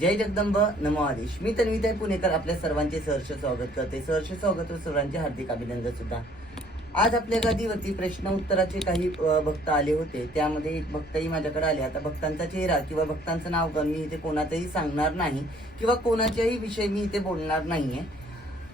जय जगदंब नमो आदेश. मी तन्विताय पुणेकर आपल्या सर्वांचे सहर्ष स्वागत करते. सहर्ष स्वागत व सर्वांचे हार्दिक अभिनंदन सुद्धा. आज आपल्या गादीवरती प्रश्न उत्तराचे काही भक्त आले होते. त्यामध्ये एक भक्तही माझ्याकडे आले. आता भक्तांचा चेहरा किंवा भक्तांचं नाव गण मी इथे कोणाचंही सांगणार नाही किंवा कोणाच्याही विषयी मी इथे बोलणार नाहीये.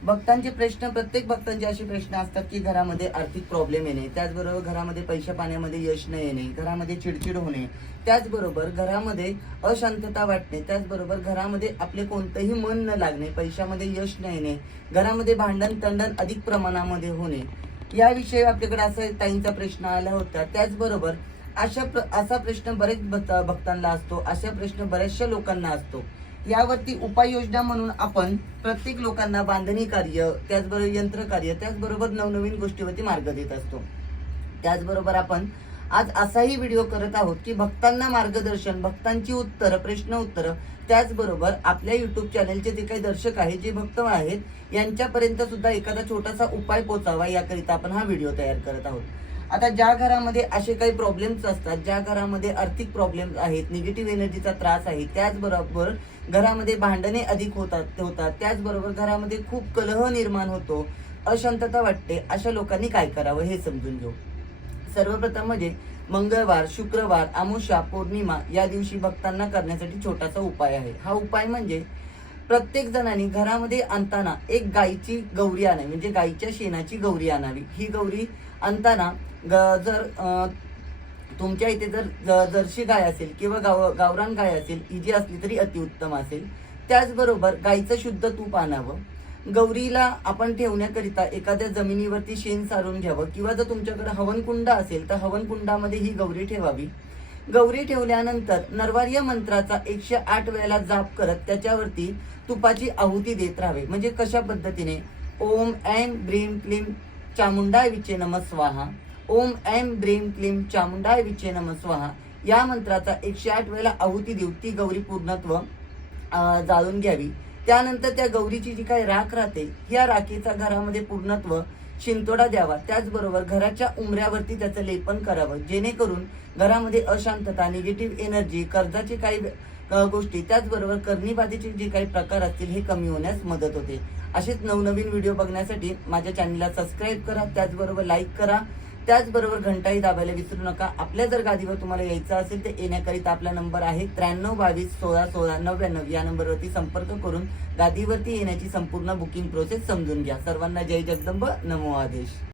भक्तांचे प्रश्न प्रत्येक भक्तांचे असे प्रश्न असतात की घरामध्ये आर्थिक प्रॉब्लेम येणे त्याचबरोबर घरामध्ये पैशा पाण्यामध्ये यश न येणे घरामध्ये चिडचिड होणे त्याचबरोबर घरामध्ये अशांतता वाटणे त्याचबरोबर घरामध्ये आपले कोणतंही मन न लागणे पैशामध्ये यश न येणे घरामध्ये भांडण तंडण अधिक प्रमाणामध्ये होणे. याविषयी आपल्याकडे असा ताईंचा प्रश्न आला होता. त्याचबरोबर अशा प्र असा प्रश्न बरेच भक्तांना असतो अशा प्रश्न बऱ्याचशा लोकांना असतो. यावरती उपाययोजना म्हणून आपण प्रत्येक लोकांना बांधणी कार्य त्याचबरोबर यंत्र कार्य त्याचबरोबर नवनवीन गोष्टीवरती मार्ग देत असतो. त्याचबरोबर आपण आज असाही व्हिडिओ करत आहोत की भक्तांना मार्गदर्शन भक्तांची उत्तरं प्रश्न उत्तरं त्याचबरोबर आपल्या युट्यूब चॅनलचे जे काही दर्शक आहेत जे भक्त आहेत यांच्यापर्यंत सुद्धा एखादा छोटासा उपाय पोचावा याकरिता आपण हा व्हिडिओ तयार करत आहोत. आता ज्या घरामध्ये असे काही प्रॉब्लेम्स असतात ज्या घरामध्ये आर्थिक प्रॉब्लेम्स आहेत निगेटिव्ह एनर्जीचा त्रास आहे त्याचबरोबर घरामध्ये भांडणे अधिक होतात होतात. त्याचबरोबर घरामध्ये खूप कलह निर्माण होतो. अशांतता वाटते. अशा लोकांनी काय करावं हे समजून घेऊ. सर्वप्रथम म्हणजे मंगळवार शुक्रवार आमुषा पौर्णिमा या दिवशी भक्तांना करण्यासाठी छोटासा उपाय आहे. हा उपाय म्हणजे प्रत्येक जणांनी घरामध्ये आणताना एक गायीची गौरी आणावी. म्हणजे गायीच्या शेणाची गौरी आणावी. ही गौरी आणताना ग- जर तुमच्या इथे जर ज- जर्सी गाय असेल किंवा गाव गावरान गाय असेल ही जी असली तरी अतिउत्तम असेल. त्याचबरोबर गायीचं शुद्ध तूप आणावं. गौरीला आपण ठेवण्याकरिता एखाद्या जमिनीवरती शेण सारून घ्यावं. किंवा जर तुमच्याकडे हवनकुंड असेल तर हवनकुंडामध्ये ही गौरी ठेवावी. गौरी ठेवल्यानंतर नरवार्य मंत्राचा एकशे आठ वेळेला जाप करत त्याच्यावरती तुपाची आहुती देत राहावे. म्हणजे कशा पद्धतीने? ओम ऐम ब्रीम क्लीम चामुंडाय विचे नमस्वाहा ओम ऐम ब्रीम क्लीम चामुंडाय विचे नमस्वाहा या मंत्राचा एकशे आठ वेळेला आहुती देऊ ती गौरी पूर्णत्व जाळून घ्यावी. त्यानंतर त्या गौरीची जी काही राख राहते या राखीचा घरामध्ये पूर्णत्व शिंतोडा द्यावा. त्याचबरोबर घराच्या उमऱ्यावरती त्याचं लेपन करावं. जेणेकरून घरामध्ये अशांतता निगेटिव्ह एनर्जी कर्जाचे काही गोष्टी त्याचबरोबर करणीबाधीचे जे काही प्रकार असतील हे कमी होण्यास मदत होते. असेच नवनवीन व्हिडिओ बघण्यासाठी माझ्या चॅनलला सबस्क्राईब करा. त्याचबरोबर लाईक करा. त्याचबरोबर घंटाही दाबायला विसरू नका. आपल्या जर गादीवर तुम्हाला यायचं असेल तर येण्याकरिता आपला नंबर आहे त्र्याण्णव बावीस सोळा सोळा नव्याण्णव. या नंबरवरती संपर्क करून गादीवरती येण्याची संपूर्ण बुकिंग प्रोसेस समजून घ्या. सर्वांना जय जगदंब. नमो आदेश.